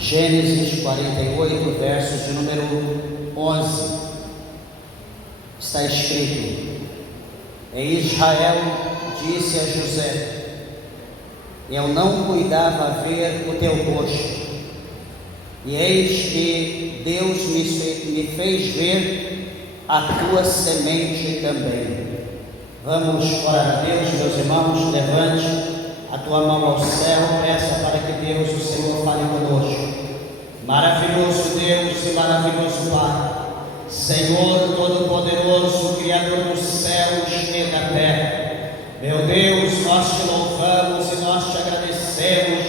Gênesis 48, versos de número 11, está escrito: E Israel disse a José: Eu não cuidava ver o teu rosto, e eis que Deus me fez ver a tua semente também. Vamos orar a Deus, meus irmãos. Levante a tua mão ao céu, peça para que Deus, o Senhor, fale conosco. Maravilhoso Deus e maravilhoso Pai, Senhor Todo-Poderoso, Criador dos céus e da terra, meu Deus, nós te louvamos e nós te agradecemos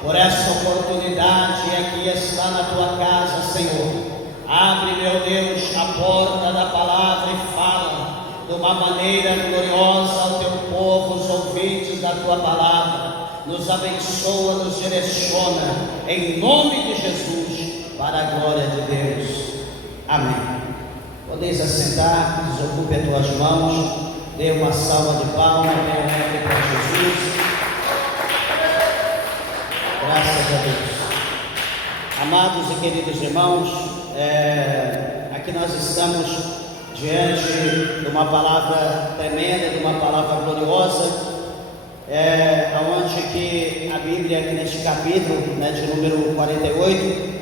por essa oportunidade aqui estar na tua casa, Senhor. Abre, meu Deus, a porta da palavra e fala de uma maneira gloriosa ao teu povo, os ouvintes da tua palavra. Nos abençoa, nos direciona, em nome de Jesus, para a glória de Deus. Amém. Podeis assentar, desocupe as tuas mãos, dê uma salva de palmas, dê um eco para Jesus. Graças a Deus. Amados e queridos irmãos, aqui nós estamos diante de uma palavra tremenda, de uma palavra gloriosa, onde que a Bíblia, aqui neste capítulo, de número 48,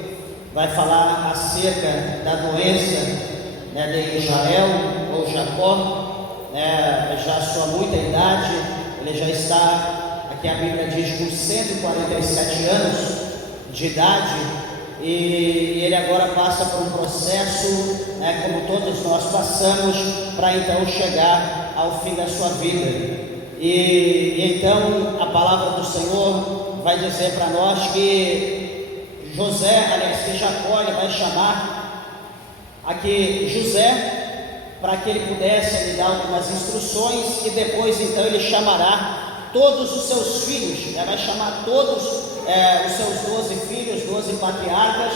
vai falar acerca da doença, de Israel, ou Jacó, já a sua muita idade. Ele já está, aqui a Bíblia diz, com 147 anos de idade, e ele agora passa por um processo, como todos nós passamos, para então chegar ao fim da sua vida. E então a palavra do Senhor vai dizer para nós que que Jacó, ele vai chamar aqui José, para que ele pudesse lhe dar algumas instruções, e depois então ele chamará todos os seus filhos, vai chamar todos os seus 12 filhos, 12 patriarcas,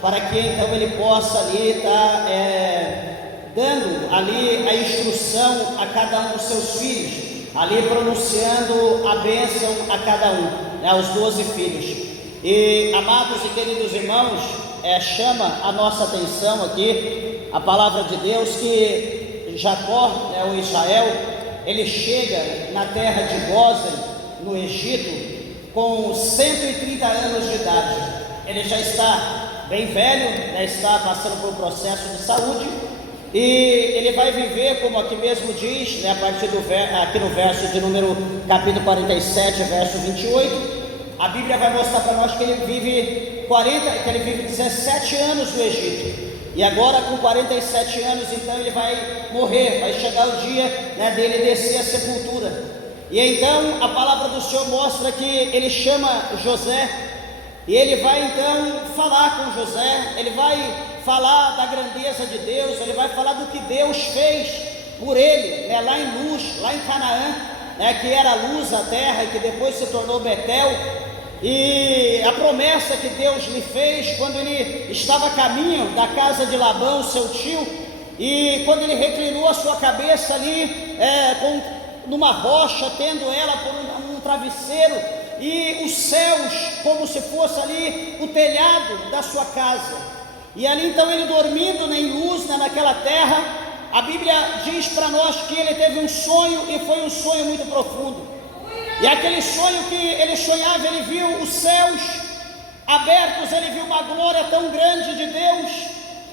para que então ele possa ali estar dando ali a instrução a cada um dos seus filhos, ali pronunciando a bênção a cada um, aos 12 filhos. E, amados e queridos irmãos, chama a nossa atenção aqui a palavra de Deus que Jacó, o Israel, ele chega na terra de Gósen, no Egito, com 130 anos de idade. Ele já está bem velho, está passando por um processo de saúde, e ele vai viver, como aqui mesmo diz, a partir aqui no verso de número capítulo 47, verso 28, a Bíblia vai mostrar para nós que ele vive 17 anos no Egito. E agora, com 47 anos, então ele vai morrer, vai chegar o dia dele descer a sepultura. E então a palavra do Senhor mostra que ele chama José, e ele vai então falar com José, ele vai falar da grandeza de Deus, ele vai falar do que Deus fez por ele, lá em Luz, lá em Canaã, que era Luz a terra e que depois se tornou Betel. E a promessa que Deus lhe fez quando ele estava a caminho da casa de Labão, seu tio, e quando ele reclinou a sua cabeça ali numa rocha, tendo ela por um travesseiro, e os céus como se fosse ali o telhado da sua casa, e ali então ele dormindo em Luz, naquela terra, a Bíblia diz para nós que ele teve um sonho, e foi um sonho muito profundo. E aquele sonho que ele sonhava, ele viu os céus abertos, ele viu uma glória tão grande de Deus,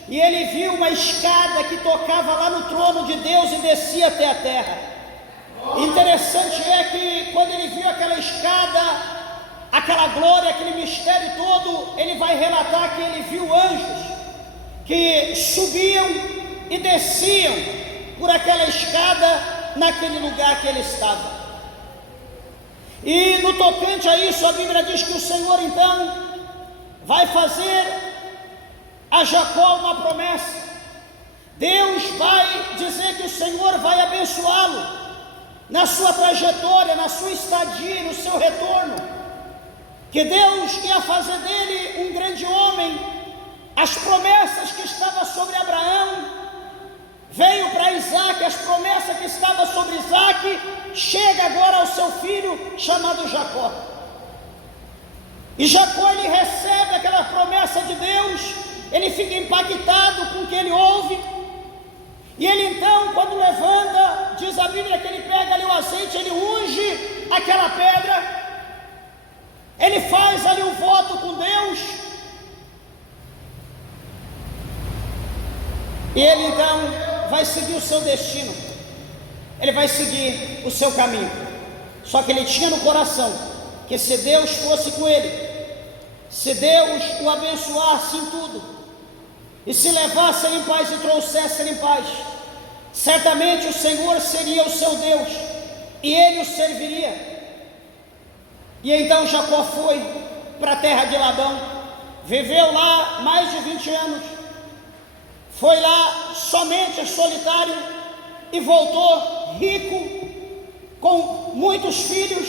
e ele viu uma escada que tocava lá no trono de Deus e descia até a terra. Interessante é que quando ele viu aquela escada, aquela glória, aquele mistério todo, ele vai relatar que ele viu anjos que subiam e desciam por aquela escada naquele lugar que ele estava. E no tocante a isso, a Bíblia diz que o Senhor então vai fazer a Jacó uma promessa. Deus vai dizer que o Senhor vai abençoá-lo na sua trajetória, na sua estadia, no seu retorno, que Deus ia fazer dele um grande homem. As promessas que estavam sobre Abraão veio para Isaac, as promessas que estavam sobre Isaac chega agora ao seu filho chamado Jacó. E Jacó, ele recebe aquela promessa de Deus, ele fica impactado com o que ele ouve, e ele então, quando levanta, diz a Bíblia que ele pega ali o azeite, ele unge aquela pedra, ele faz ali um voto com Deus, e ele então vai seguir o seu destino, ele vai seguir o seu caminho. Só que ele tinha no coração que se Deus fosse com ele, se Deus o abençoasse em tudo, e se levasse ele em paz e trouxesse ele em paz, certamente o Senhor seria o seu Deus, e ele o serviria. E então Jacó foi para a terra de Labão, viveu lá mais de 20 anos, foi lá somente solitário, e voltou rico, com muitos filhos,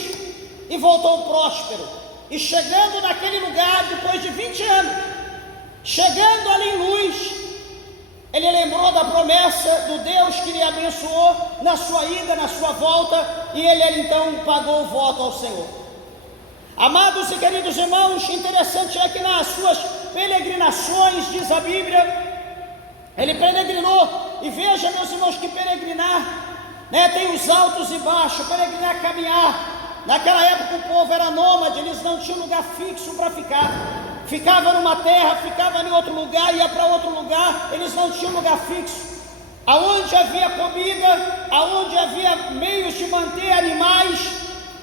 e voltou próspero. E chegando naquele lugar, depois de 20 anos, chegando ali em Luz, ele lembrou da promessa do Deus que lhe abençoou na sua ida, na sua volta, e ele então pagou o voto ao Senhor. Amados e queridos irmãos, interessante é que nas suas peregrinações, diz a Bíblia, ele peregrinou, e veja, meus irmãos, que peregrinar, tem os altos e baixos, peregrinar, caminhar. Naquela época o povo era nômade, eles não tinham lugar fixo para ficar, ficava numa terra, ficava em outro lugar, ia para outro lugar, eles não tinham lugar fixo. Aonde havia comida, aonde havia meios de manter animais,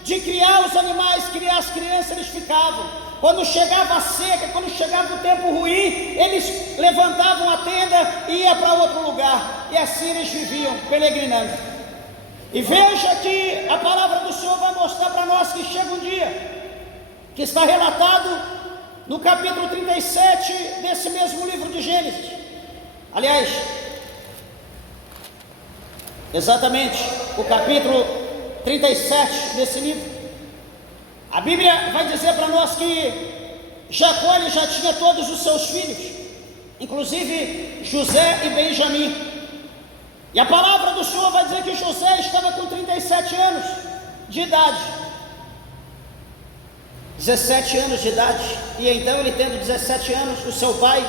de criar os animais, criar as crianças, eles ficavam. Quando chegava a seca, quando chegava o tempo ruim, eles levantavam a tenda e iam para outro lugar, e assim eles viviam, peregrinando. E veja que a palavra do Senhor vai mostrar para nós que chega um dia, que está relatado no capítulo 37 desse mesmo livro de Gênesis. Aliás, exatamente o capítulo 37 desse livro. A Bíblia vai dizer para nós que Jacó ele já tinha todos os seus filhos, inclusive José e Benjamim. E a palavra do Senhor vai dizer que José estava com 37 anos de idade, 17 anos de idade, e então ele tendo 17 anos, o seu pai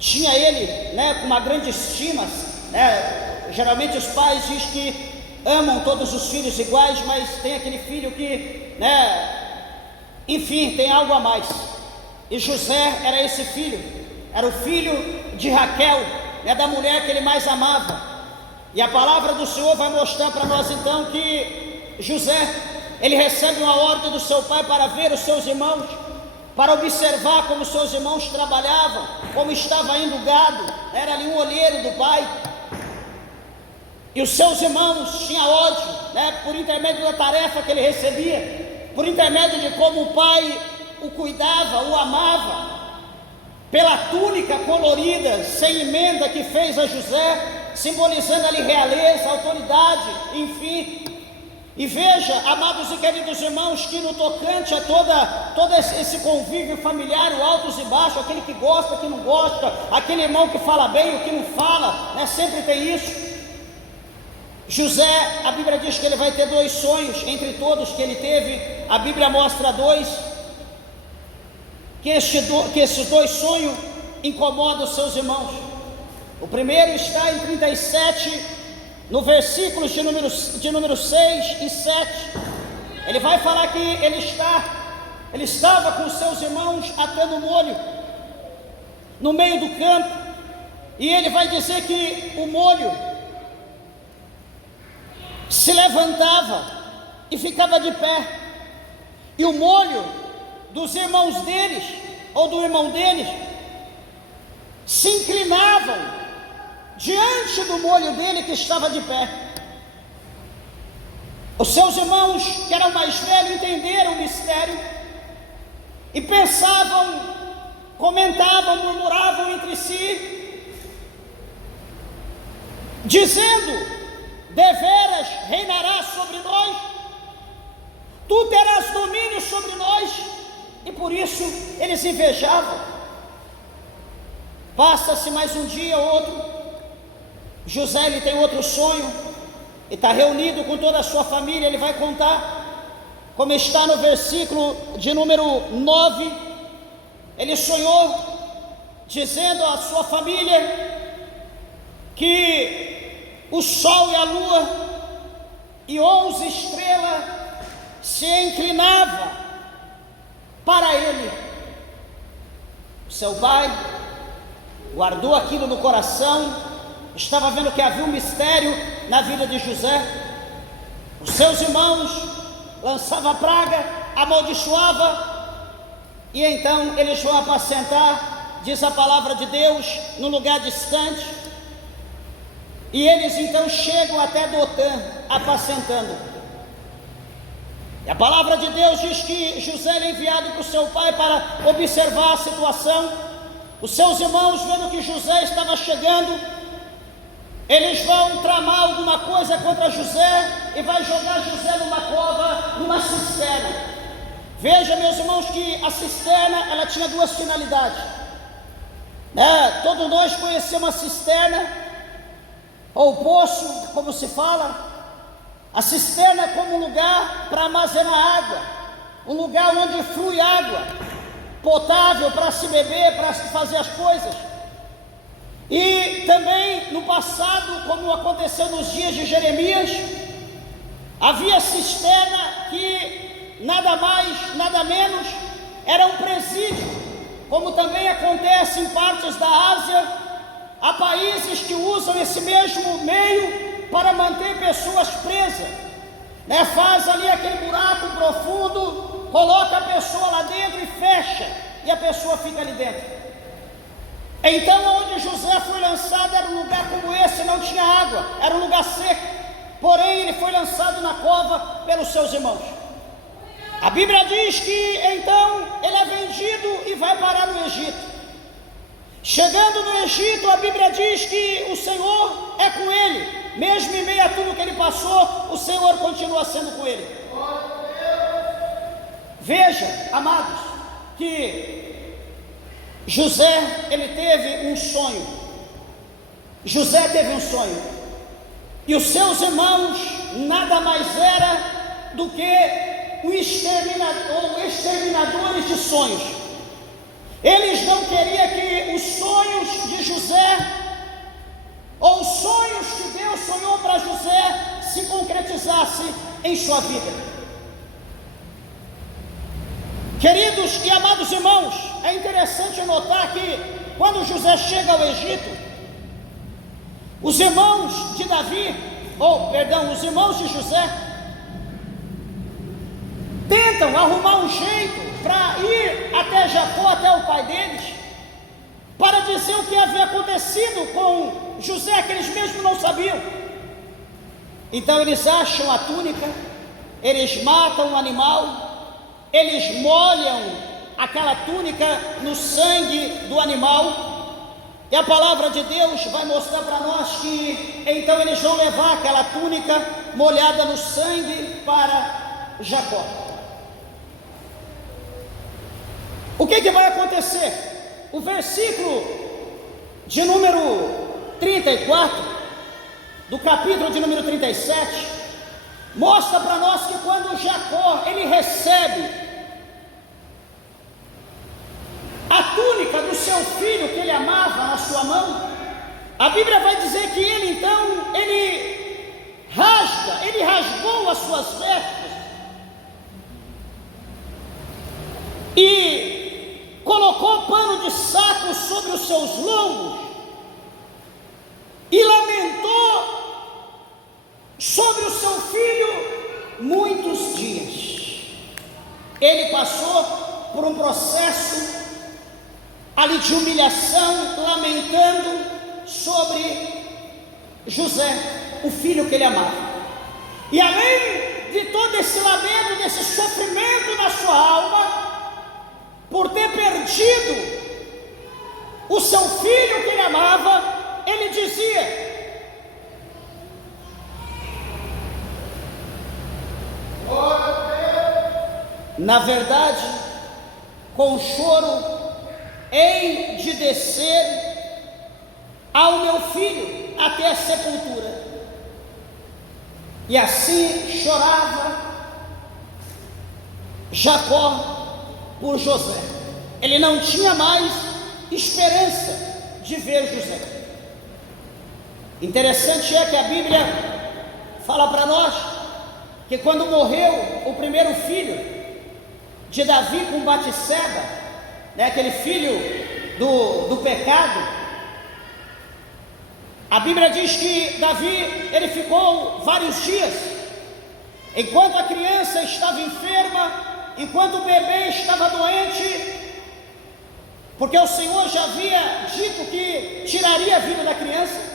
tinha ele, com uma grande estima, geralmente os pais dizem que amam todos os filhos iguais, mas tem aquele filho que, enfim, tem algo a mais, e José era esse filho, era o filho de Raquel, da mulher que ele mais amava. E a palavra do Senhor vai mostrar para nós então que José, ele recebe uma ordem do seu pai para ver os seus irmãos, para observar como seus irmãos trabalhavam, como estava indo o gado, era ali um olheiro do pai. E os seus irmãos tinham ódio, por intermédio da tarefa que ele recebia, por intermédio de como o pai o cuidava, o amava, pela túnica colorida, sem emenda que fez a José, simbolizando ali realeza, autoridade, enfim. E veja, amados e queridos irmãos, que no tocante a todo esse convívio familiar, o altos e baixos, aquele que gosta, que não gosta, aquele irmão que fala bem, o que não fala, sempre tem isso. José, a Bíblia diz que ele vai ter 2 sonhos, entre todos que ele teve, a Bíblia mostra 2, que esses 2 sonhos incomodam os seus irmãos. O primeiro está em 37, no versículos de número 6 e 7, ele vai falar que ele estava com seus irmãos atando molho, no meio do campo, e ele vai dizer que o molho se levantava e ficava de pé, e o molho dos irmãos deles, ou do irmão deles, se inclinavam diante do molho dele que estava de pé. Os seus irmãos, que eram mais velhos, entenderam o mistério e pensavam, comentavam, murmuravam entre si, dizendo: deveras reinarás sobre nós, tu terás domínio sobre nós. E por isso eles invejavam. Passa-se mais um dia ou outro, José ele tem outro sonho, e está reunido com toda a sua família, ele vai contar, como está no versículo de número 9, ele sonhou dizendo à sua família que o sol e a lua e 11 estrelas se inclinavam para ele. O seu pai guardou aquilo no coração, estava vendo que havia um mistério na vida de José. Os seus irmãos lançavam praga, amaldiçoavam, e então eles vão apacentar, diz a palavra de Deus, num lugar distante, e eles então chegam até Dotã, apacentando. E a palavra de Deus diz que José é enviado para o seu pai para observar a situação. Os seus irmãos, vendo que José estava chegando, eles vão tramar alguma coisa contra José e vai jogar José numa cova, numa cisterna. Veja, meus irmãos, que a cisterna, ela tinha duas finalidades, todos nós conhecemos a cisterna, ou poço, como se fala. A cisterna é como um lugar para armazenar água, um lugar onde flui água potável para se beber, para se fazer as coisas. E também no passado, como aconteceu nos dias de Jeremias, havia cisterna que nada mais, nada menos, era um presídio, como também acontece em partes da Ásia. Há países que usam esse mesmo meio para manter pessoas presas, faz ali aquele buraco profundo, coloca a pessoa lá dentro e fecha, e a pessoa fica ali dentro. Então, onde José foi lançado era um lugar como esse, não tinha água, era um lugar seco, porém ele foi lançado na cova pelos seus irmãos. A Bíblia diz que então ele é vendido e vai parar no Egito. Chegando no Egito, a Bíblia diz que o Senhor é com ele, mesmo em meio a tudo que ele passou, o Senhor continua sendo com ele. Veja, amados, que José, ele teve um sonho. José teve um sonho, e os seus irmãos nada mais era do que exterminadores de sonhos. Eles não queriam que os sonhos de José, ou os sonhos que Deus sonhou para José, se concretizassem em sua vida. Queridos e amados irmãos, é interessante notar que quando José chega ao Egito, os irmãos de os irmãos de José tentam arrumar um jeito para ir até Jacó, até o pai deles, para dizer o que havia acontecido com José, que eles mesmos não sabiam. Então eles acham a túnica, eles matam o animal, eles molham aquela túnica no sangue do animal, e a palavra de Deus vai mostrar para nós que então eles vão levar aquela túnica molhada no sangue para Jacó. O que vai acontecer? O versículo de número 34, do capítulo de número 37, mostra para nós que quando Jacó, ele recebe a túnica do seu filho que ele amava na sua mão, a Bíblia vai dizer que ele então, ele rasgou as suas vestes e colocou pano de saco sobre os seus lombos e lamentou sobre o seu filho muitos dias. Ele passou por um processo ali de humilhação, lamentando sobre José, o filho que ele amava. E além de todo esse lamento, desse sofrimento na sua alma, por ter perdido o seu filho que ele amava, ele dizia: na verdade, com choro hei de descer ao meu filho até a sepultura. E assim chorava Jacó por José. Ele não tinha mais esperança de ver José. Interessante é que a Bíblia fala para nós que quando morreu o primeiro filho de Davi com Batseba, aquele filho do pecado, a Bíblia diz que Davi, ele ficou vários dias, enquanto a criança estava enferma, enquanto o bebê estava doente, porque o Senhor já havia dito que tiraria a vida da criança.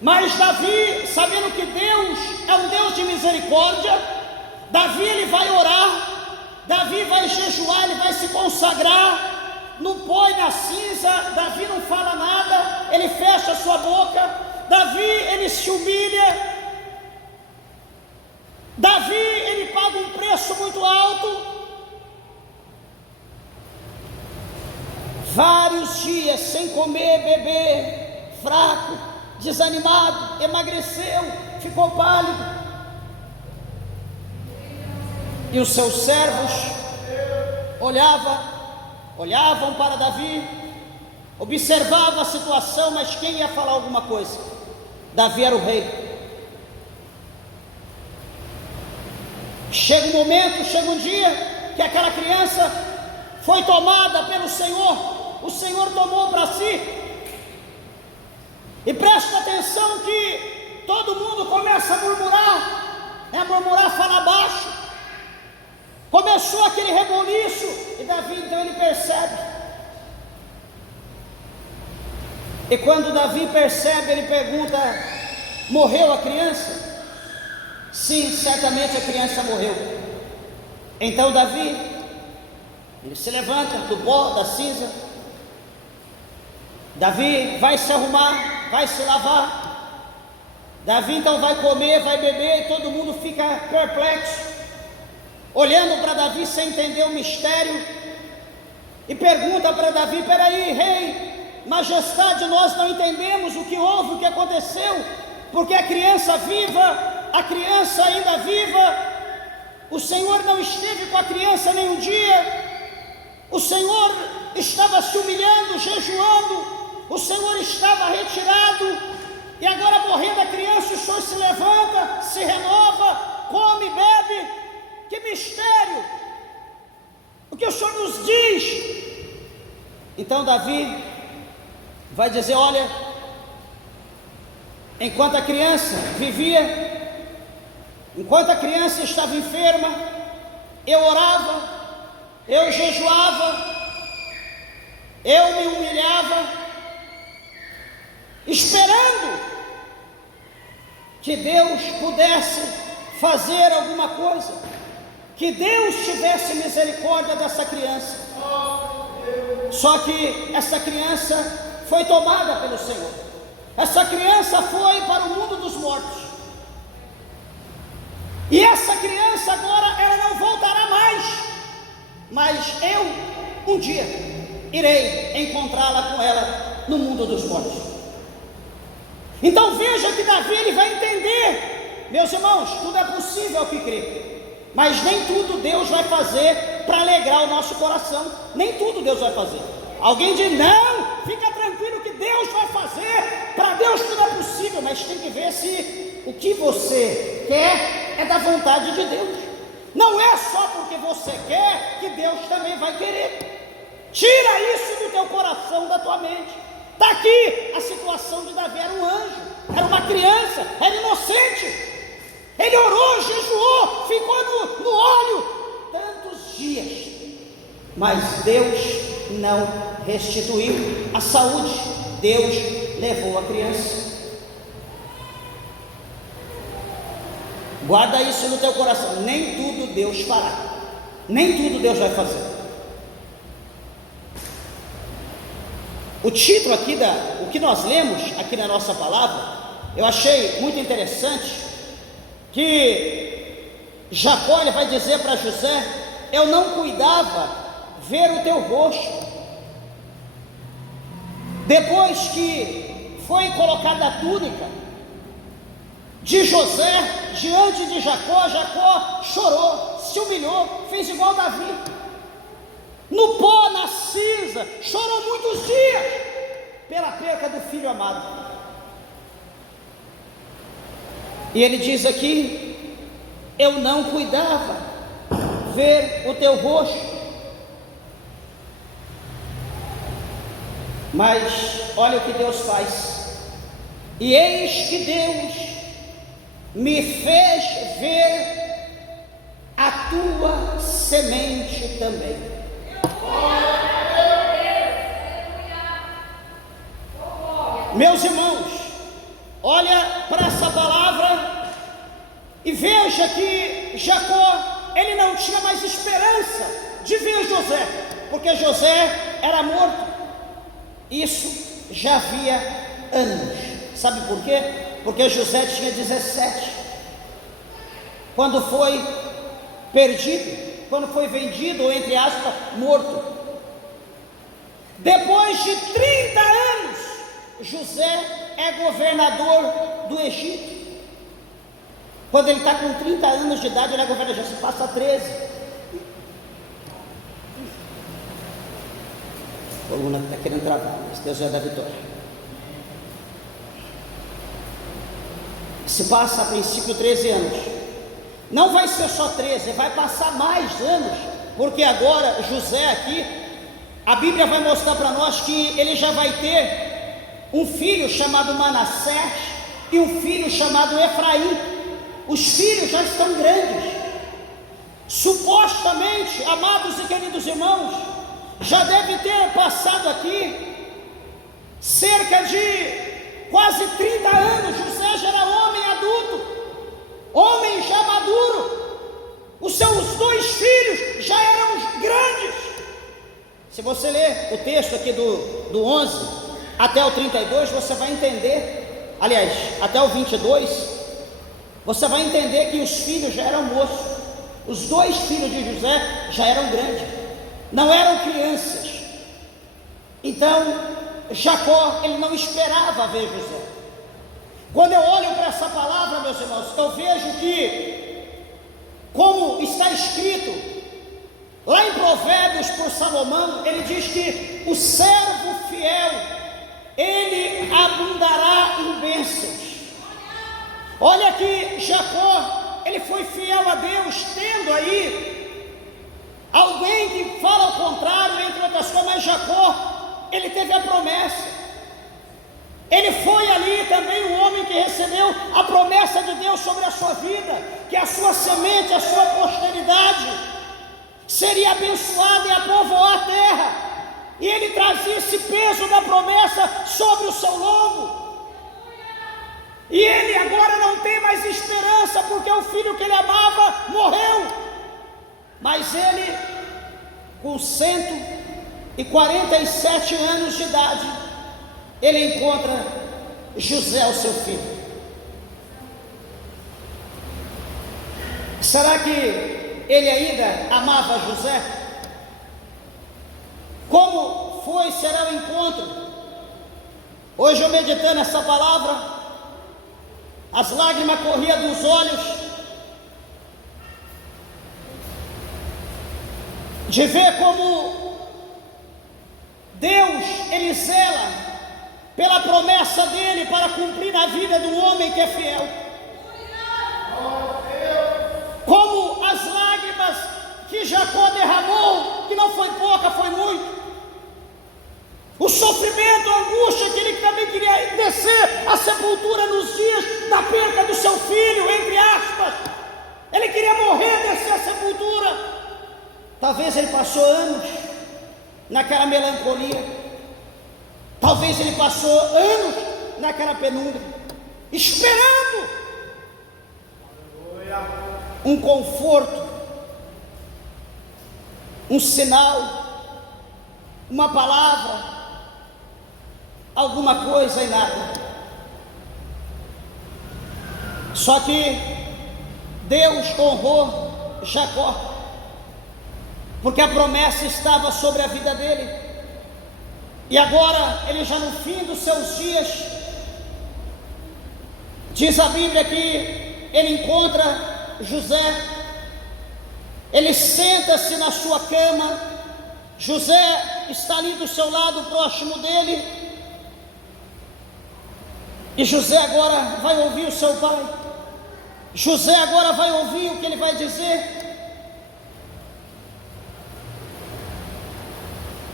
Mas Davi, sabendo que Deus é um Deus de misericórdia, Davi ele vai orar, Davi vai jejuar, ele vai se consagrar, não põe na cinza, Davi não fala nada, ele fecha a sua boca, Davi ele se humilha, Davi ele paga um preço muito alto, vários dias sem comer, beber, fraco, desanimado, emagreceu, ficou pálido, e os seus servos olhavam para Davi, observavam a situação, mas quem ia falar alguma coisa? Davi era o rei. Chega um momento, chega um dia que aquela criança foi tomada pelo Senhor, o Senhor tomou para si. E presta atenção que todo mundo começa a murmurar, fala baixo. Começou aquele reboliço, e Davi então ele percebe. E quando Davi percebe, ele pergunta: morreu a criança? Sim, certamente a criança morreu. Então Davi, ele se levanta do pó, da cinza. Davi vai se arrumar, vai se lavar. Davi então vai comer, vai beber, e todo mundo fica perplexo, olhando para Davi sem entender o mistério, e pergunta para Davi: peraí, rei, majestade, nós não entendemos o que houve, o que aconteceu, porque a criança viva, a criança ainda viva, o Senhor não esteve com a criança nenhum dia, o Senhor estava se humilhando, jejuando, o Senhor estava retirado, e agora morrendo a criança, o Senhor se levanta, se renova, come, bebe. Que mistério! O que o Senhor nos diz? Então Davi vai dizer: olha, enquanto a criança vivia, enquanto a criança estava enferma, eu orava, eu jejuava, eu me humilhava, esperando que Deus pudesse fazer alguma coisa, que Deus tivesse misericórdia dessa criança. Só que essa criança foi tomada pelo Senhor. Essa criança foi para o mundo dos mortos. E essa criança agora, ela não voltará mais. Mas eu, um dia, irei encontrá-la com ela no mundo dos mortos. Então veja que Davi ele vai entender, meus irmãos, tudo é possível ao que crê, mas nem tudo Deus vai fazer para alegrar o nosso coração, nem tudo Deus vai fazer. Alguém diz: não, fica tranquilo que Deus vai fazer, para Deus tudo é possível, mas tem que ver se o que você quer é da vontade de Deus. Não é só porque você quer que Deus também vai querer. Tira isso do teu coração, da tua mente. Está aqui a situação de Davi: era um anjo, era uma criança, era inocente. Ele orou, jejuou, ficou no óleo tantos dias, mas Deus não restituiu a saúde. Deus levou a criança. Guarda isso no teu coração. Nem tudo Deus fará, nem tudo Deus vai fazer. O título aqui, o que nós lemos aqui na nossa palavra, eu achei muito interessante, que Jacó ele vai dizer para José: eu não cuidava ver o teu rosto. Depois que foi colocada a túnica de José, diante de Jacó, Jacó chorou, se humilhou, fez igual Davi, no pó, na cinza, chorou muitos dias pela perca do filho amado. E ele diz aqui: eu não cuidava ver o teu rosto, mas olha o que Deus faz. E eis que Deus me fez ver a tua semente também. Meus irmãos, olha para essa palavra e veja que Jacó, ele não tinha mais esperança de ver José, porque José era morto. Isso já havia anos. Sabe por quê? Porque José tinha 17 quando foi perdido, quando foi vendido, ou entre aspas, morto. Depois de 30 anos, José é governador do Egito. Quando ele está com 30 anos de idade, ele é governador, já se passa 13. A coluna está querendo travar, mas Deus já dá vitória. Se passa a princípio 13 anos. Não vai ser só 13, vai passar mais anos, porque agora José aqui, a Bíblia vai mostrar para nós que ele já vai ter um filho chamado Manassés e um filho chamado Efraim. Os filhos já estão grandes. Supostamente, amados e queridos irmãos, já deve ter passado aqui cerca de quase 30 anos. José já era homem adulto, homem já maduro. Os seus 2 filhos já eram grandes. Se você ler o texto aqui do 11 até o 32, você vai entender, aliás, até o 22, você vai entender que os filhos já eram moços. Os 2 filhos de José já eram grandes, não eram crianças. Então Jacó, ele não esperava ver José. Quando eu olho para essa palavra, meus irmãos, eu vejo que, como está escrito lá em Provérbios por Salomão, ele diz que o servo fiel, ele abundará em bênçãos. Olha que Jacó, ele foi fiel a Deus, tendo aí alguém que fala o contrário, entre outras coisas, mas Jacó, ele teve a promessa. Ele foi ali também um homem que recebeu a promessa de Deus sobre a sua vida, que a sua semente, a sua posteridade seria abençoada e ia povoar a terra, e ele trazia esse peso da promessa sobre o seu lombo. E ele agora não tem mais esperança, porque o filho que ele amava morreu. Mas ele, com 147 anos de idade, ele encontra José, o seu filho. Será que ele ainda amava José? Como será o encontro? Hoje eu meditando essa palavra, as lágrimas corriam dos olhos, de ver como Deus, ele zela pela promessa dele para cumprir na vida do homem que é fiel. Como as lágrimas que Jacó derramou, que não foi pouca, foi muito. O sofrimento, a angústia, que ele também queria descer à sepultura nos dias da perca do seu filho, entre aspas. Ele queria morrer, descer à sepultura. Talvez ele passou anos naquela melancolia. Talvez ele passou anos naquela penumbra, esperando um conforto, um sinal, uma palavra, alguma coisa e nada. Só que Deus honrou Jacó, porque a promessa estava sobre a vida dele. E agora, ele já no fim dos seus dias, diz a Bíblia que ele encontra José, ele senta-se na sua cama, José está ali do seu lado, próximo dele, e José agora vai ouvir o seu pai, José agora vai ouvir o que ele vai dizer.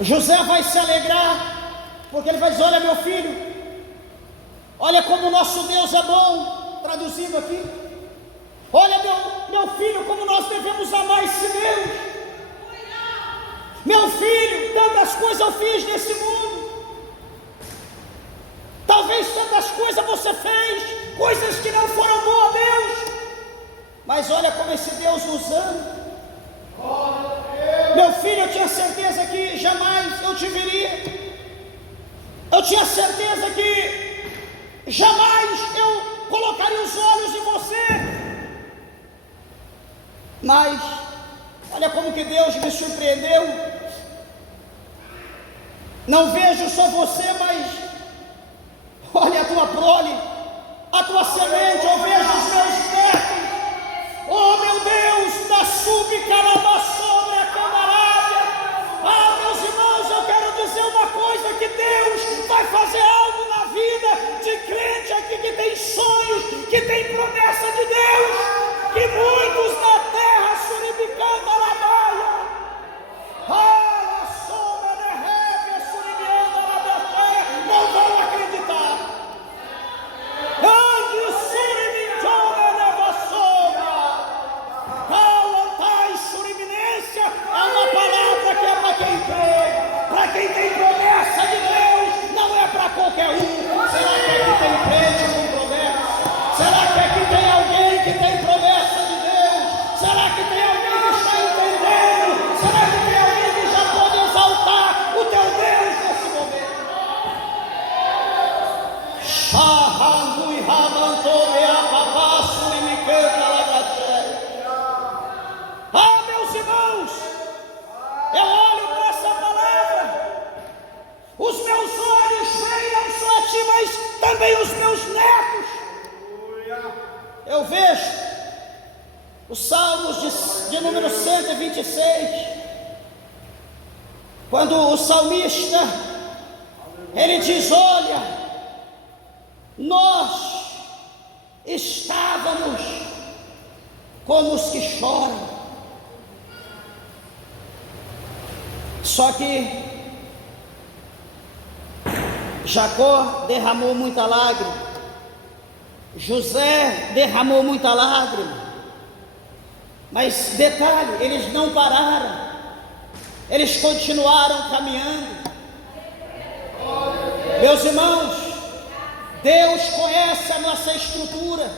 José vai se alegrar, porque ele vai dizer: olha, meu filho, olha como o nosso Deus é bom, traduzindo aqui, olha meu filho, como nós devemos amar esse Deus. Meu filho, tantas coisas eu fiz nesse mundo, talvez tantas coisas você fez, coisas que não foram boas a Deus, mas olha como esse Deus nos ama. Meu filho, eu tinha certeza que jamais eu te veria, eu tinha certeza que jamais eu colocaria os olhos em você, mas olha como que Deus me surpreendeu. Não vejo só você, mas olha a tua prole, a tua semente, eu vejo os meus netos. Oh meu Deus, da subcaraba sobre a camarada. Ah, meus irmãos, eu quero dizer uma coisa, que Deus vai fazer algo na vida de crente aqui que tem sonhos, que tem promessa de Deus, que muitos na terra suribicando a labaia, não vão acreditar. É uma palavra que é para quem crê, para quem tem promessa de Deus, não é para qualquer um. Será que aqui tem crente com promessa? Será que aqui tem alguém que tem promessa de Deus? Será que tem alguém que está entendendo? Será que tem alguém que já pode exaltar o teu Deus nesse momento? Ah, meus irmãos, eu olho para essa palavra, os meus olhos veem não só a ti, mas também os meus netos. Eu vejo os Salmos de número 126, quando o salmista, ele diz: olha, nós estávamos como os que choram. Só que Jacó derramou muita lágrima, José derramou muita lágrima, mas detalhe, eles não pararam, eles continuaram caminhando. Meus irmãos, Deus conhece a nossa estrutura.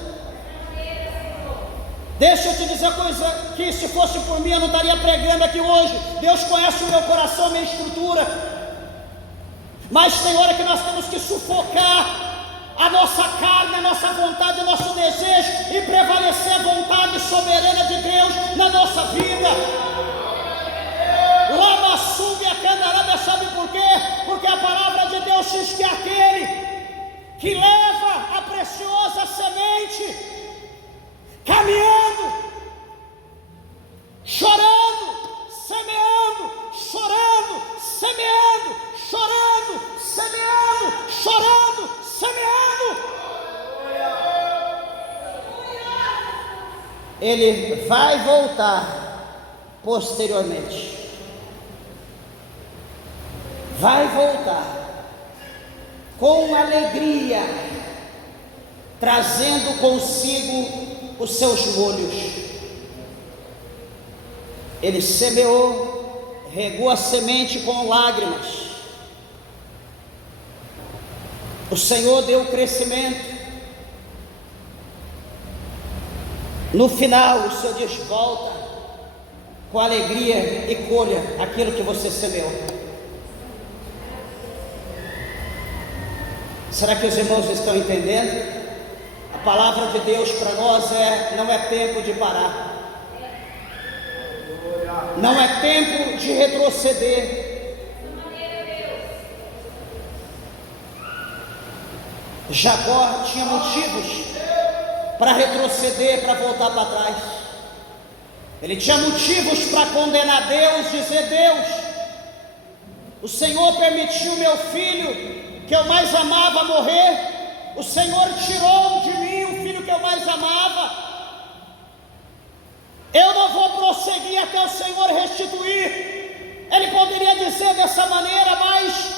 Deixa eu te dizer coisa que, se fosse por mim, eu não estaria pregando aqui hoje. Deus conhece o meu coração, a minha estrutura, mas tem hora que nós temos que sufocar a nossa carne, a nossa vontade, o nosso desejo, e prevalecer a vontade soberana de Deus na nossa vida. Lama sube a candarada, sabe por quê? Porque a palavra de Deus diz que aquele que leva a preciosa semente caminhando, chorando, semeando, chorando, semeando, chorando, semeando, chorando, semeando, ele vai voltar posteriormente, vai voltar com alegria, trazendo consigo os seus molhos. Ele semeou, regou a semente com lágrimas. O Senhor deu crescimento. No final, o Senhor diz: volta com alegria e colha aquilo que você semeou. Será que os irmãos estão entendendo? A palavra de Deus para nós não é tempo de parar, não é tempo de retroceder. Jacó tinha motivos para retroceder, para voltar para trás. Ele tinha motivos para condenar Deus, dizer: Deus, o Senhor permitiu meu filho, que eu mais amava, morrer. O Senhor tirou de mim o filho que eu mais amava. Eu não vou prosseguir até o Senhor restituir. Ele poderia dizer dessa maneira, mas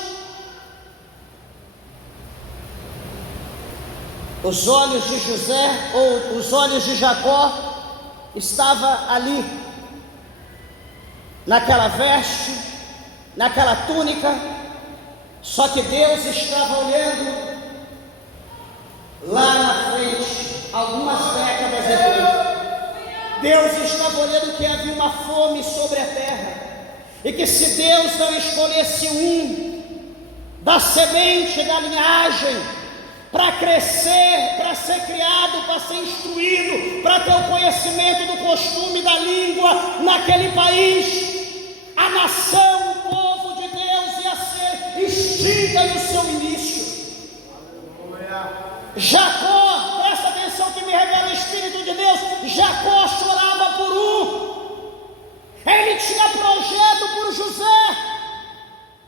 os olhos de José, ou os olhos de Jacó, estavam ali, naquela veste, naquela túnica. Só que Deus estava olhando lá na frente, algumas décadas depois. Deus estava olhando que havia uma fome sobre a terra, e que se Deus não escolhesse um da semente, da linhagem, para crescer, para ser criado, para ser instruído, para ter o conhecimento do costume, da língua naquele país, a nação, o povo de Deus ia ser extinta no seu início. Jacó, presta atenção que me revela o Espírito de Deus, Jacó chorava por ele tinha projeto por José,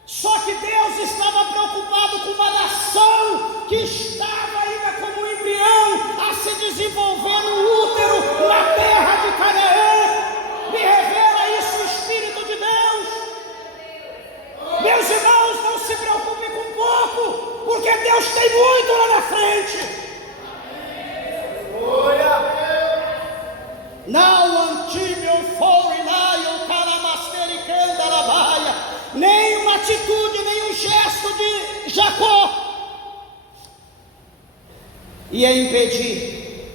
só que Deus estava preocupado com uma nação que estava ainda como um embrião a se desenvolver no útero, na terra de Canaã. Me revela isso o Espírito de Deus. Meus irmãos, não se preocupem com pouco, porque Deus tem muito lá na frente. Não antímio forinaio calamasteri candalabaia, nenhuma atitude, nenhum gesto de Jacó ia impedir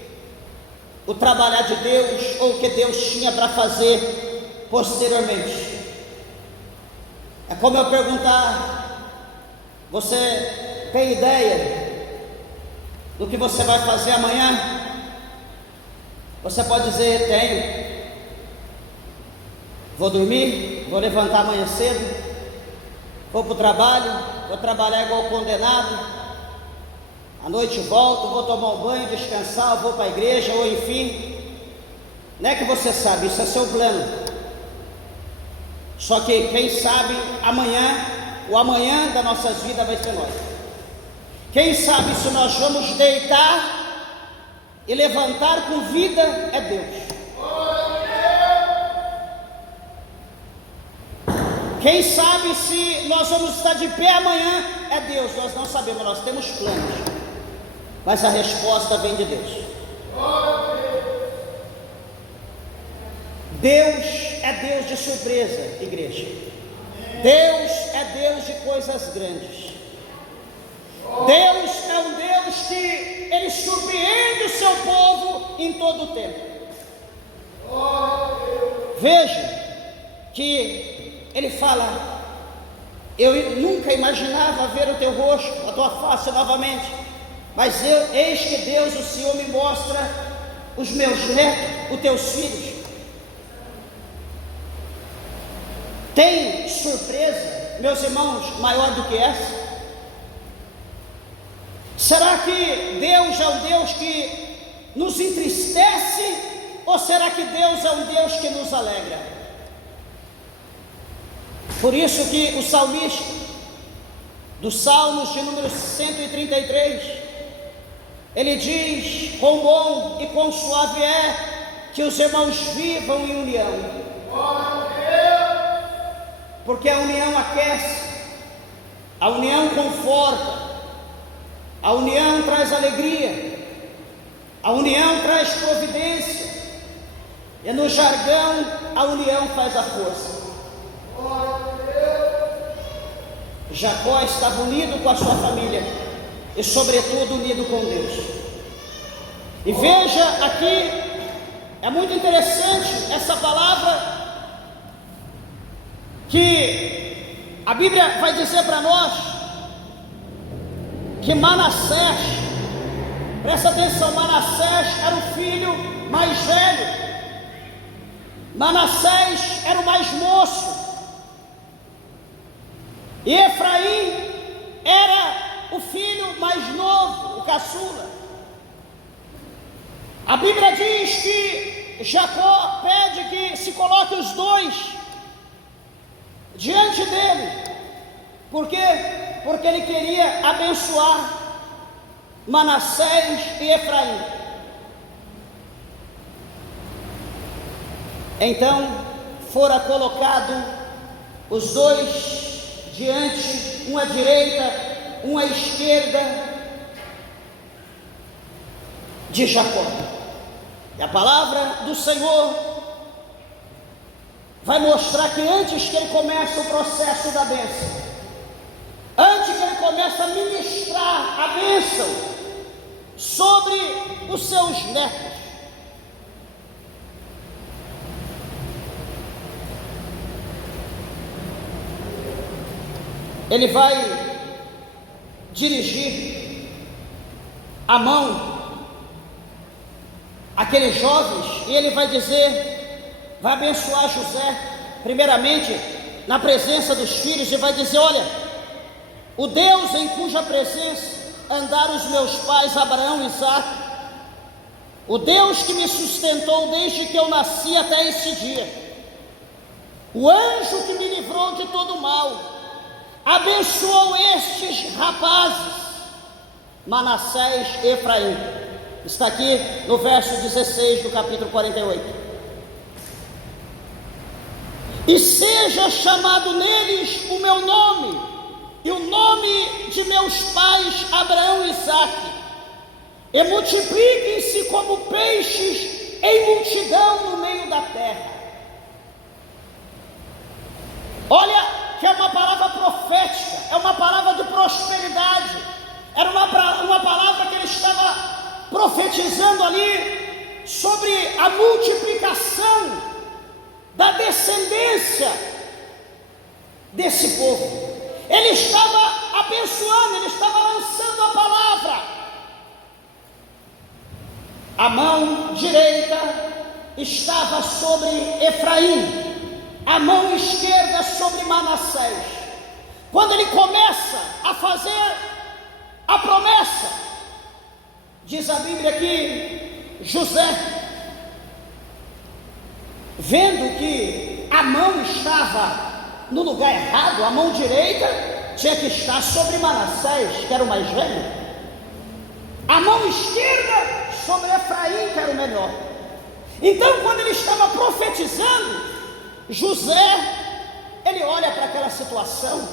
o trabalhar de Deus, ou o que Deus tinha para fazer posteriormente. É como eu perguntar: você tem ideia do que você vai fazer amanhã? Você pode dizer: tenho. Vou dormir, vou levantar amanhã cedo, vou para o trabalho, vou trabalhar igual condenado, à noite volto, vou tomar um banho, descansar, vou para a igreja, ou enfim. Não é que você sabe, isso é seu plano. Só que quem sabe amanhã, o amanhã da nossas vidas vai ser nós. Quem sabe se nós vamos deitar e levantar com vida é Deus. Quem sabe se nós vamos estar de pé amanhã é Deus. Nós não sabemos, nós temos planos, mas a resposta vem de Deus. Deus é Deus de surpresa, igreja. Deus é Deus de coisas grandes. Deus é um Deus que Ele surpreende o seu povo em todo o tempo. Veja que Ele fala: eu nunca imaginava ver o teu rosto, a tua face novamente, mas eis que Deus, o Senhor, me mostra os meus netos, os teus filhos. Tem surpresa, meus irmãos, maior do que essa? Será que Deus é um Deus que nos entristece, ou será que Deus é um Deus que nos alegra? Por isso que o salmista, dos Salmos de número 133, ele diz: quão bom e quão suave é que os irmãos vivam em união. Porque a união aquece, a união conforta, a união traz alegria, a união traz providência, e no jargão a união faz a força. Jacó estava unido com a sua família e sobretudo unido com Deus. E veja aqui, é muito interessante essa palavra, que a Bíblia vai dizer para nós que Manassés, presta atenção, Manassés era o filho mais velho, Manassés era o mais moço, e Efraim era o filho mais novo, o caçula. A Bíblia diz que Jacó pede que se coloque os dois diante dele. Por quê? Porque ele queria abençoar Manassés e Efraim. Então fora colocado os dois diante, um à direita, um à esquerda de Jacó. E a palavra do Senhor vai mostrar que antes que ele comece o processo da bênção, antes que ele comece a ministrar a bênção sobre os seus netos, ele vai dirigir a mão àqueles jovens, e ele vai dizer, vai abençoar José, primeiramente na presença dos filhos, e vai dizer: olha, o Deus em cuja presença andaram os meus pais Abraão e Isaque, o Deus que me sustentou desde que eu nasci até este dia, o anjo que me livrou de todo mal, abençoou estes rapazes, Manassés e Efraim. Está aqui no verso 16 do capítulo 48. E seja chamado neles o meu nome, e o nome de meus pais Abraão e Isaque, e multipliquem-se como peixes em multidão no meio da terra. Olha, que é uma palavra profética, é uma palavra de prosperidade, era uma palavra que ele estava profetizando ali sobre a multiplicação da descendência desse povo. Ele estava abençoando, ele estava lançando a palavra. A mão direita estava sobre Efraim, a mão esquerda sobre Manassés. Quando ele começa a fazer a promessa, diz a Bíblia que José, vendo que a mão estava no lugar errado, a mão direita tinha que estar sobre Manassés, que era o mais velho, a mão esquerda sobre Efraim, que era o menor. Então, quando ele estava profetizando, José, ele olha para aquela situação,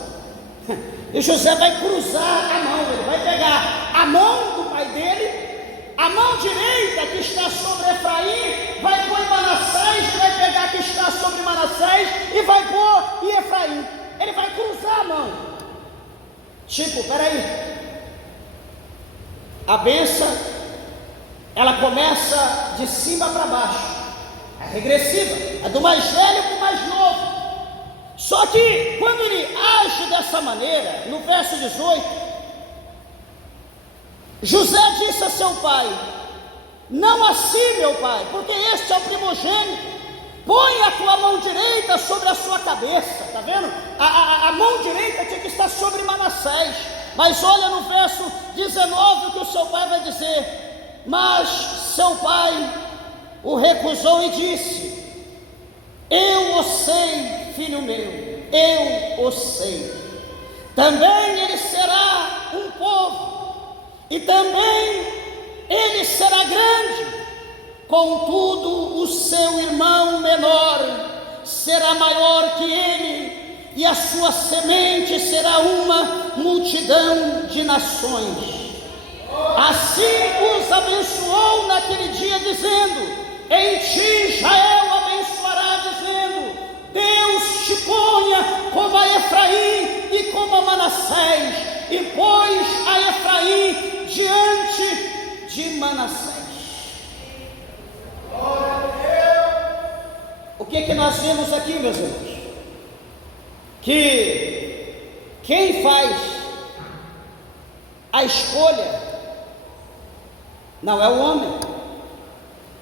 e José vai cruzar a mão, ele vai pegar a mão do pai dele, a mão direita que está sobre Efraim, vai pôr em Manassés, vai pegar a que está sobre Manassés e vai pôr em Efraim. Ele vai cruzar a mão. Tipo, peraí, a bênção, ela começa de cima para baixo, é regressiva, é do mais velho para o mais novo. Só que quando ele age dessa maneira, no verso 18, José disse a seu pai: não assim, meu pai, porque este é o primogênito, põe a tua mão direita sobre a sua cabeça. Está vendo? A mão direita tinha que estar sobre Manassés, mas olha no verso 19 que o seu pai vai dizer: mas seu pai o recusou e disse: eu o sei, filho meu, eu o sei. Também ele será um povo, e também ele será grande. Contudo, o seu irmão menor será maior que ele, e a sua semente será uma multidão de nações. Assim os abençoou naquele dia, dizendo: em ti Israel abençoará, dizendo: Deus te ponha como a Efraim e como a Manassés, e pôs a Efraim diante de Manassés. O que nós vemos aqui, meus irmãos? Que quem faz a escolha não é o homem,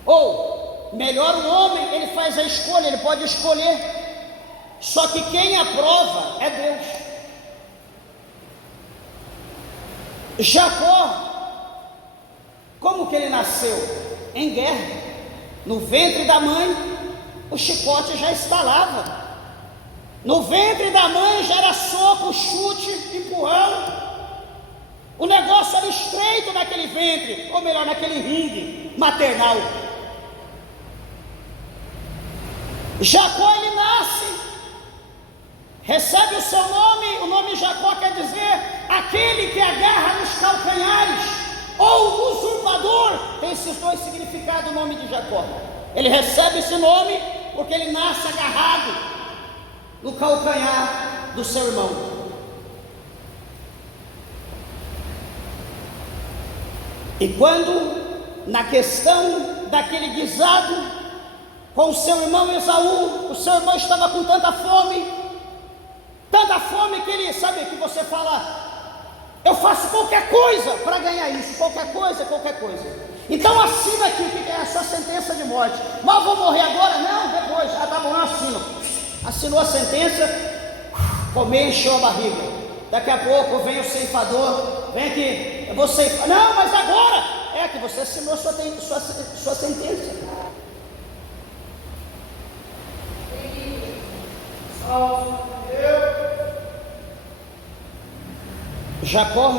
ou melhor, o homem, ele faz a escolha, ele pode escolher, só que quem aprova é Deus. Jacó, como que ele nasceu? em guerra. No ventre da mãe, o chicote já estalava. No ventre da mãe já era soco, chute, empurrão. O negócio era estreito naquele ventre, ou melhor, naquele ringue maternal. Jacó, ele nasce, recebe o seu nome. O nome Jacó quer dizer aquele que agarra nos calcanhares, ou usurpador. Tem esses dois significados o nome de Jacó. Ele recebe esse nome porque ele nasce agarrado no calcanhar do seu irmão. E quando, na questão daquele guisado com o seu irmão Esaú, o seu irmão estava com tanta fome que ele, sabe que você fala, eu faço qualquer coisa para ganhar isso, qualquer coisa. Então assina aqui, que é a sua sentença de morte. Mas eu vou morrer agora? Não, depois. Ah, tá bom, eu assino. Assinou a sentença, comeu, encheu a barriga. Daqui a pouco vem o ceifador, vem aqui, eu vou ceifar. Não, mas agora é que você assinou sua sentença. Jacó,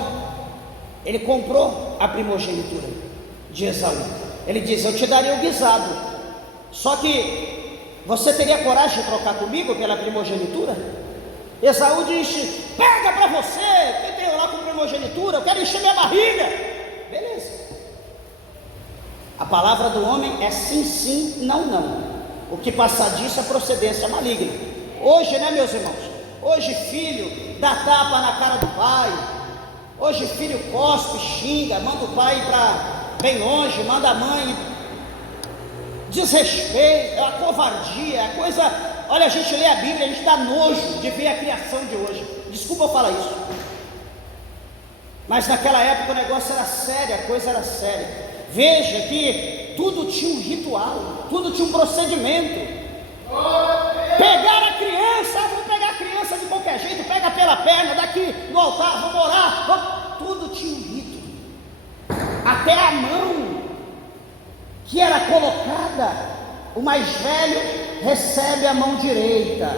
ele comprou a primogenitura de Esaú. Ele diz, eu te daria o guisado, só que você teria coragem de trocar comigo pela primogenitura? Esaú disse, pega para você, quem tem lá com primogenitura, eu quero encher minha barriga. Beleza. A palavra do homem é sim, sim, não, não. O que passar disso é procedência maligna. Hoje, né, meus irmãos? Hoje filho dá tapa na cara do pai. Hoje filho cospe, xinga, manda o pai para bem longe, manda a mãe. Desrespeito, é uma covardia, é coisa... Olha, a gente lê a Bíblia, a gente dá nojo de ver a criação de hoje. Desculpa eu falar isso. Mas naquela época o negócio era sério, a coisa era séria. Veja que tudo tinha um ritual, tudo tinha um procedimento. Pegar a criança, vou pegar a criança de qualquer jeito, pega pela perna, daqui no altar, vamos orar. Tudo tinha um rito. Até a mão que era colocada, o mais velho recebe a mão direita.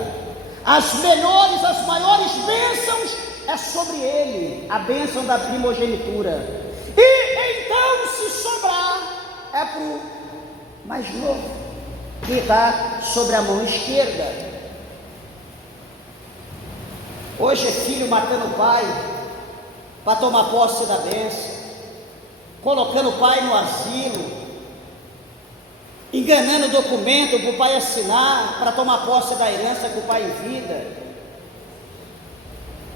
As melhores, as maiores bênçãos é sobre ele, a bênção da primogenitura. E então, se sobrar, é para o mais novo, que está sobre a mão esquerda. Hoje é filho matando o pai para tomar posse da bênção, colocando o pai no asilo, enganando o documento para o pai assinar, para tomar posse da herança com o pai em vida.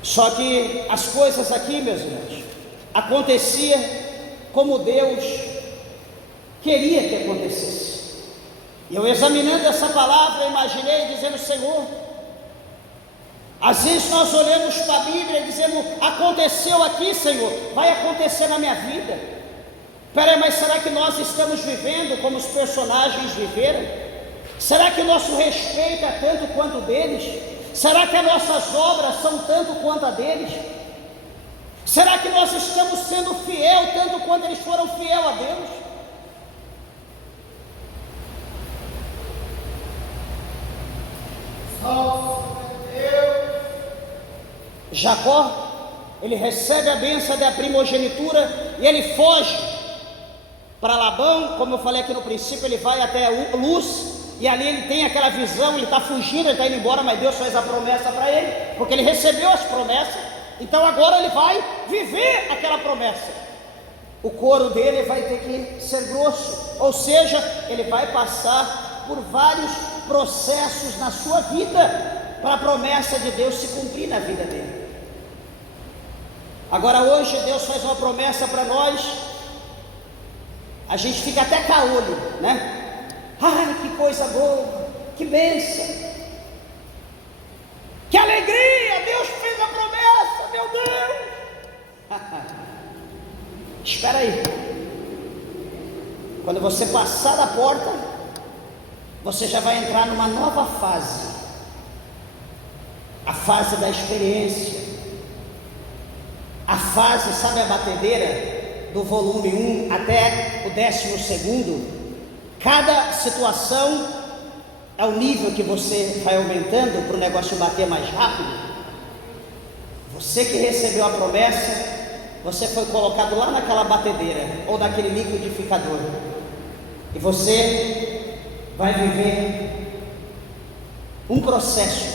Só que as coisas aqui, meus irmãos, acontecia como Deus queria que acontecesse. E eu, examinando essa palavra, imaginei dizendo, Senhor, às vezes nós olhamos para a Bíblia e dizemos, aconteceu aqui, Senhor, vai acontecer na minha vida. Peraí, mas será que nós estamos vivendo como os personagens viveram? Será que o nosso respeito é tanto quanto o deles? Será que as nossas obras são tanto quanto a deles? Será que nós estamos sendo fiel tanto quanto eles foram fiel a Deus? Jacó, ele recebe a bênção da primogenitura e ele foge para Labão. Como eu falei aqui no princípio, ele vai até Luz, e ali ele tem aquela visão, ele está fugindo, ele está indo embora, mas Deus faz a promessa para ele, porque ele recebeu as promessas, então agora ele vai viver aquela promessa. O couro dele vai ter que ser grosso, ou seja, ele vai passar por vários processos na sua vida, para a promessa de Deus se cumprir na vida dele. Agora hoje Deus faz uma promessa para nós, a gente fica até caolho, né? Ai, que coisa boa, que bênção, que alegria, Deus fez a promessa, meu Deus. Espera aí, quando você passar da porta, você já vai entrar numa nova fase, a fase da experiência, a fase, sabe a batedeira do volume 1 até o 12º, cada situação é o nível que você vai aumentando para o negócio bater mais rápido. Você que recebeu a promessa, você foi colocado lá naquela batedeira ou naquele liquidificador, e você vai viver um processo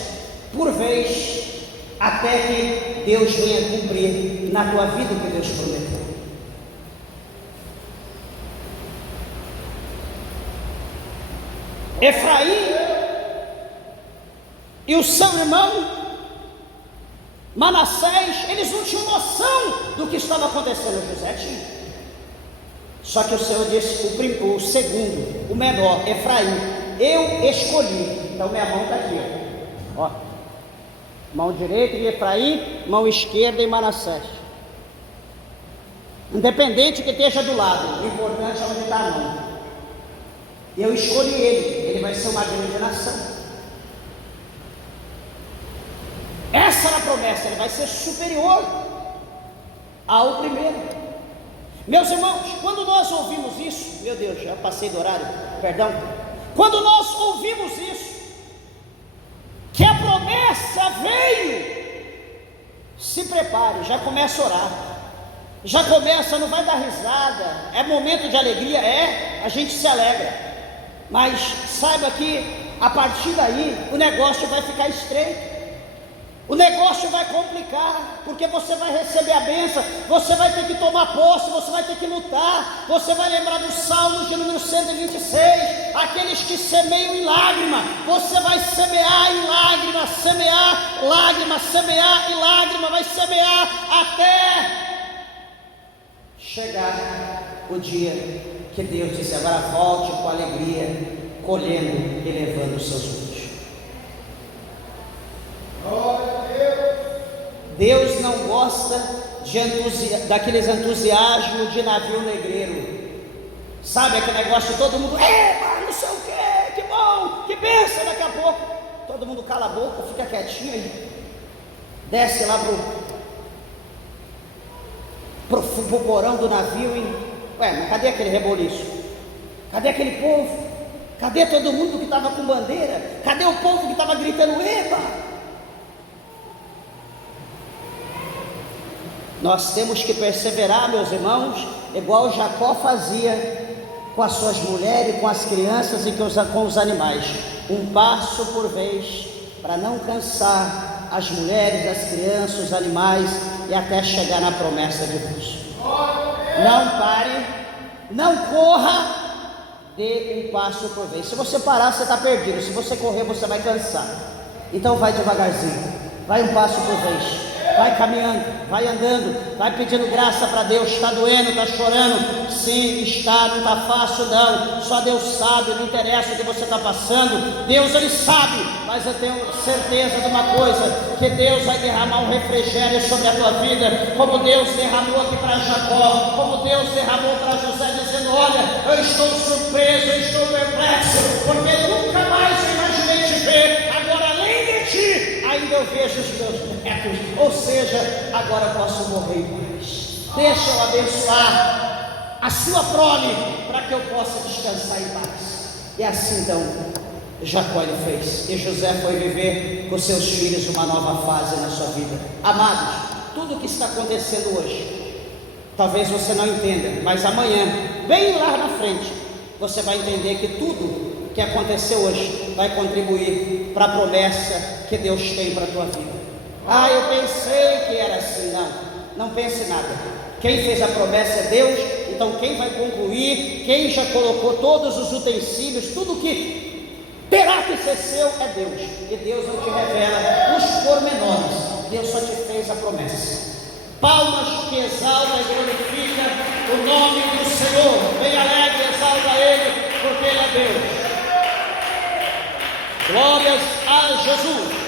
por vez, até que Deus venha cumprir na tua vida o que Deus prometeu. Efraim e o seu irmão Manassés, eles não tinham noção do que estava acontecendo. José tinha. Só que o Senhor disse, o segundo, o menor, Efraim, eu escolhi. Então minha mão está aqui, ó. Mão direita em Efraim, mão esquerda em Manassés. Independente que esteja do lado, o importante é onde está a mão. Eu escolhi ele vai ser uma grande nação. Essa era a promessa, ele vai ser superior ao primeiro. Meus irmãos, quando nós ouvimos isso, meu Deus, já passei do horário, perdão. Quando nós ouvimos isso, que a promessa veio, se prepare, já começa a orar, já começa, não vai dar risada, é momento de alegria, a gente se alegra, mas saiba que a partir daí o negócio vai ficar estreito. O negócio vai complicar, porque você vai receber a bênção, você vai ter que tomar posse, você vai ter que lutar. Você vai lembrar do Salmo de número 126, aqueles que semeiam em lágrima, você vai semear em lágrima, semear lágrima, semear em lágrima, vai semear até chegar o dia que Deus disse, agora volte com alegria, colhendo e levando os seus frutos. Deus não gosta daqueles entusiasmos de navio negreiro. Sabe aquele negócio, todo mundo, mas não sei o que, que bom, que bênção, daqui a pouco todo mundo cala a boca, fica quietinho aí, desce lá pro porão do navio e, mas cadê aquele reboliço? Cadê aquele povo? Cadê todo mundo que estava com bandeira? Cadê o povo que estava gritando, eba? Nós temos que perseverar, meus irmãos, igual Jacó fazia com as suas mulheres, com as crianças e com os animais, um passo por vez, para não cansar as mulheres, as crianças, os animais, e até chegar na promessa de Deus. Não pare, não corra, dê um passo por vez. Se você parar, você está perdido. Se você correr, você vai cansar. Então vai devagarzinho, vai um passo por vez. Vai caminhando, vai andando, vai pedindo graça para Deus. Está doendo, está chorando? Sim, está, não está fácil não. Só Deus sabe, não interessa o que você está passando. Deus, Ele sabe, mas eu tenho certeza de uma coisa, que Deus vai derramar um refrigério sobre a tua vida, como Deus derramou aqui para Jacó, como Deus derramou para José, dizendo, olha, eu estou surpreso, eu estou perplexo, porque nunca mais imaginei te ver. Agora, além de ti, ainda eu vejo os meus netos, ou seja, agora eu posso morrer em paz. Deixa eu abençoar a sua prole, para que eu possa descansar em paz. E assim então, Jacó ele fez, e José foi viver com seus filhos uma nova fase na sua vida. Amados, tudo o que está acontecendo hoje, talvez você não entenda, mas amanhã, bem lá na frente, você vai entender que tudo que aconteceu hoje vai contribuir para a promessa que Deus tem para a tua vida. Eu pensei que era assim. Não pense nada. Quem fez a promessa é Deus, então quem vai concluir, quem já colocou todos os utensílios, tudo que terá que ser seu é Deus. E Deus não te revela os pormenores, Deus só te fez a promessa. Palmas que exalta e glorifica o nome do Senhor. Bem alegre, exalta Ele, porque Ele é Deus. Glórias a Jesus.